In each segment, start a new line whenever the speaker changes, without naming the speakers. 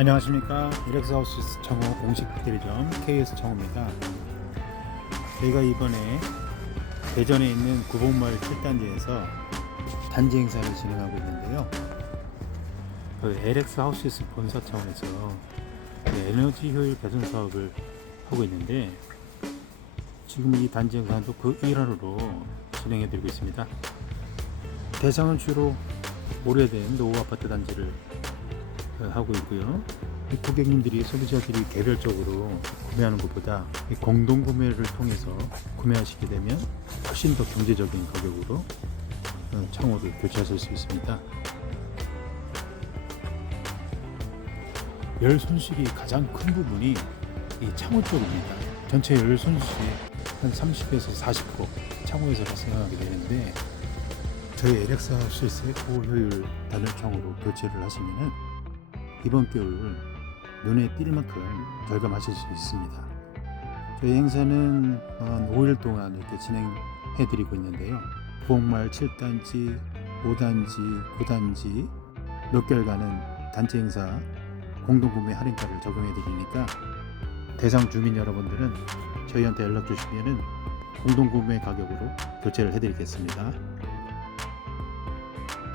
안녕하십니까. 이렉스하우스 청호 공식 대리점 KS 청호입니다. 저희가 이번에 대전에 있는 구봉마을 7단지에서 단지 행사를 진행하고 있는데요. 그 LX 하우스 본사 차원에서 그 에너지 효율 개선 사업을 하고 있는데 지금 이 단지 행사도 그 일환으로 진행해 드리고 있습니다. 대상은 주로 오래된 노후 아파트 단지를 어, 하고 있고요. 이 고객님들이 소비자들이 개별적으로 구매하는 것보다 이 공동 구매를 통해서 구매하시게 되면 훨씬 더 경제적인 가격으로 어, 창호를 교체하실 수 있습니다. 열 손실이 가장 큰 부분이 이 창호 쪽입니다. 전체 열 손실이 한 30에서 40% 창호에서 발생하게 되는데 저희 LX 하우스의 고효율 단열 창호로 교체를 하시면은 이번 겨울 눈에 띌 만큼 절감하실 수 있습니다. 저희 행사는 한 5일 동안 이렇게 진행해 드리고 있는데요. 부엌마을 7단지, 5단지, 9단지 몇 개월간은 단체 행사 공동구매 할인가를 적용해 드리니까 대상 주민 여러분들은 저희한테 연락 주시면은 공동구매 가격으로 교체를 해드리겠습니다.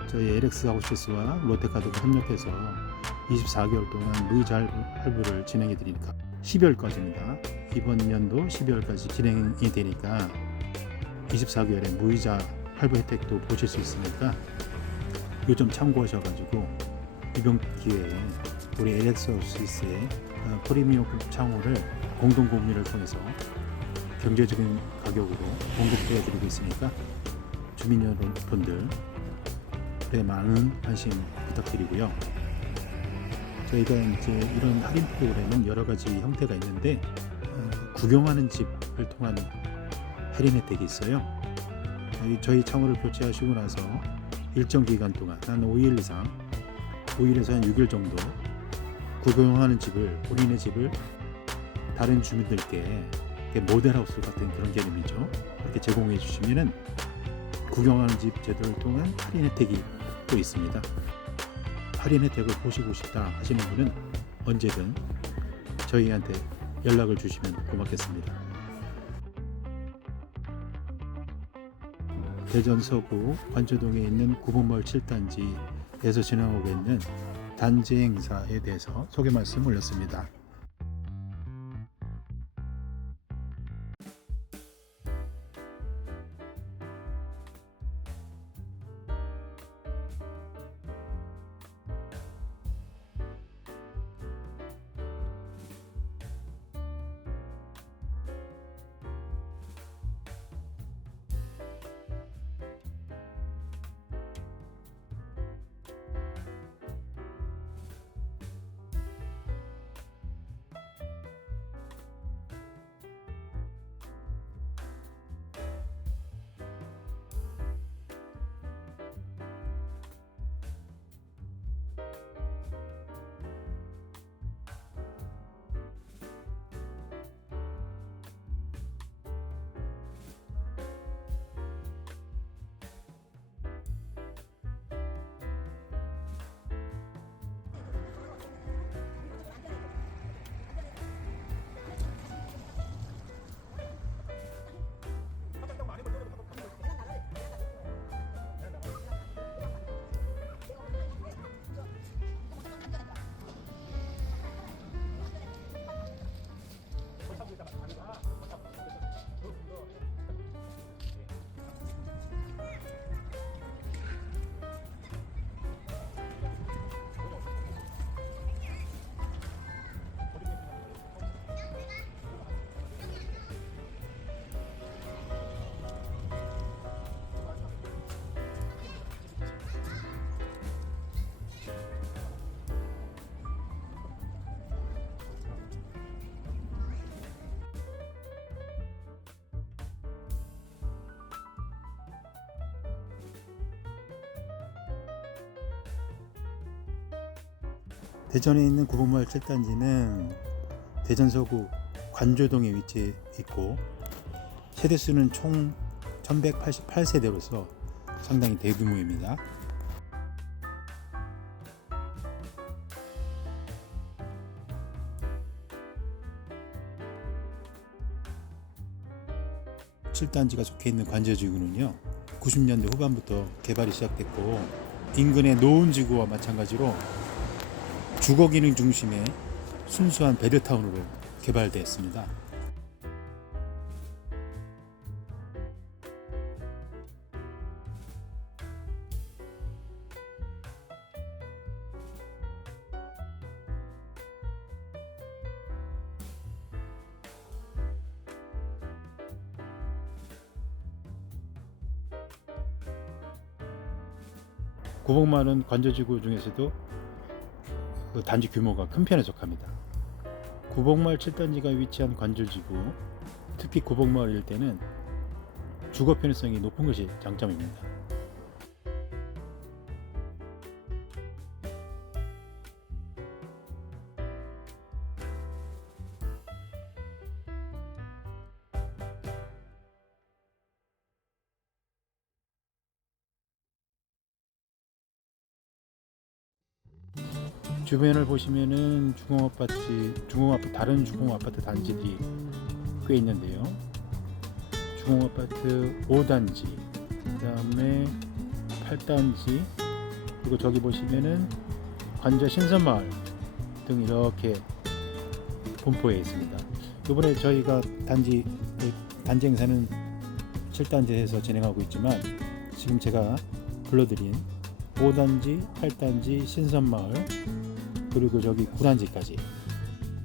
저희 LX 하우스와 롯데카드가 협력해서 24개월 동안 무이자 할부, 할부를 진행해 드리니까 12월까지입니다. 이번 연도 12월까지 진행이 되니까 24개월의 무이자 할부 혜택도 보실 수 있으니까 요점 참고하셔가지고 이번 기회에 우리 LX 하우스의 어, 프리미엄 창호를 공동 구매를 통해서 경제적인 가격으로 공급해 드리고 있으니까 주민 여러분들 에 많은 관심 부탁드리고요. 저희가 이제 이런 할인 프로그램은 여러 가지 형태가 있는데 어, 구경하는 집을 통한 할인 혜택이 있어요. 저희, 창호를 교체하시고 나서 일정 기간 동안 한 5일 이상 5일에서 한 6일 정도 구경하는 집을 본인의 집을 다른 주민들께 이렇게 모델하우스 같은 그런 개념이죠. 그렇게 제공해 주시면은 구경하는 집 제도를 통한 할인 혜택이 또 있습니다. 할인 혜택을 보시고 싶다 하시는 분은 언제든 저희한테 연락을 주시면 고맙겠습니다. 대전 서구 관저동에 있는 구본마을 7단지에서 진행하고 있는 단지 행사에 대해서 소개 말씀 올렸습니다. 대전에 있는 구본마을 7단지는 대전 서구 관조동에 위치해 있고 세대 수는 총 1188세대로서 상당히 대규모입니다. 칠단지가 속해 있는 관제지구는요, 90년대 후반부터 개발이 시작됐고, 인근의 노은지구와 마찬가지로 주거 기능 중심의 순수한 배려타운으로 개발되었습니다. 구복마을은 관저지구 중에서도 그 단지 규모가 큰 편에 속합니다. 구복마을 7단지가 위치한 관저지구, 특히 구복마을 일대는 주거 편의성이 높은 것이 장점입니다. 주변을 보시면은 주공 아파트, 주공 아파트 다른 주공 아파트 단지들이 꽤 있는데요. 주공 아파트 5단지, 그다음에 8단지, 그리고 저기 보시면은 관저 신선마을 등 이렇게 분포해 있습니다. 이번에 저희가 단지 그 단지 행사는 7단지에서 진행하고 있지만 지금 제가 불러드린 5단지, 8단지, 신선마을 그리고 저기 9단지까지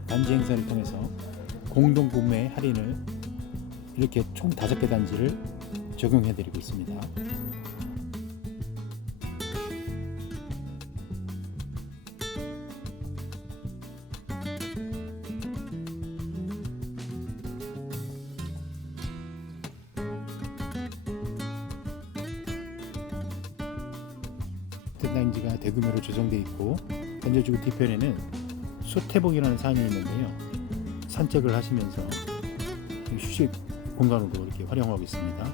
단지 행사를 통해서 공동 구매 할인을 이렇게 총 5개 단지를 적용해 드리고 있습니다. 단지가 대규모로 조성되어 있고 건조지구 뒤편에는 수태복이라는 산이 있는데요. 산책을 하시면서 휴식 공간으로 이렇게 활용하고 있습니다.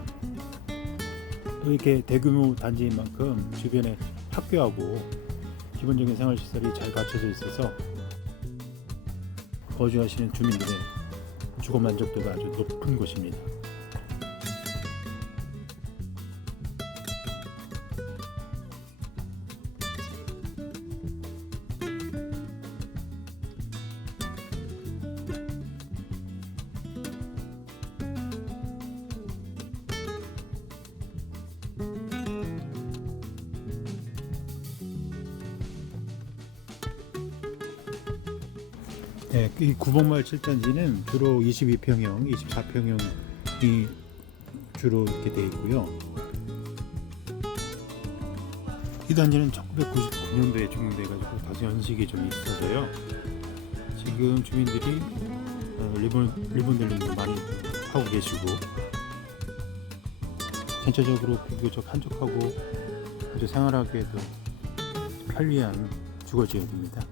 또 이렇게 대규모 단지인 만큼 주변에 학교하고 기본적인 생활시설이 잘 갖춰져 있어서 거주하시는 주민들의 주거 만족도가 아주 높은 곳입니다. 네, 이 구봉마을 7단지는 주로 22평형, 24평형이 주로 이렇게 되어 있고요. 이 단지는 1999년도에 준공돼가지고 다소 연식이 좀 있어서요. 지금 주민들이 어, 리본 리본 들링도 많이 하고 계시고 전체적으로 비교적 한적하고 아주 생활하기에도 편리한 주거 지역입니다.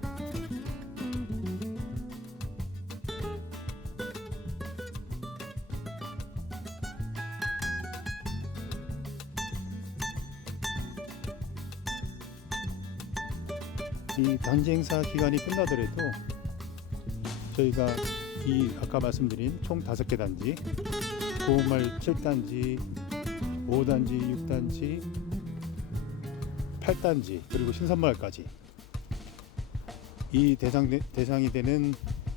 이 단지 행사 기간이 끝나더라도 저희가 이 아까 말씀드린 총 다섯 개 단지 고말 7단지 5단지 6단지 8단지 그리고 신선마을까지 이 대상 대상이 되는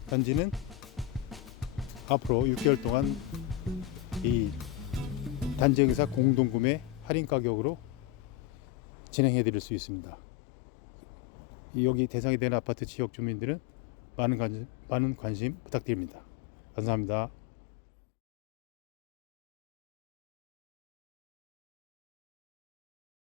단지는 앞으로 6개월 동안 이 단지 행사 공동 구매 할인 가격으로 진행해 드릴 수 있습니다. 이 여기 대상이 되는 아파트 지역 주민들은 많은 관심, 많은 관심 부탁드립니다. 감사합니다.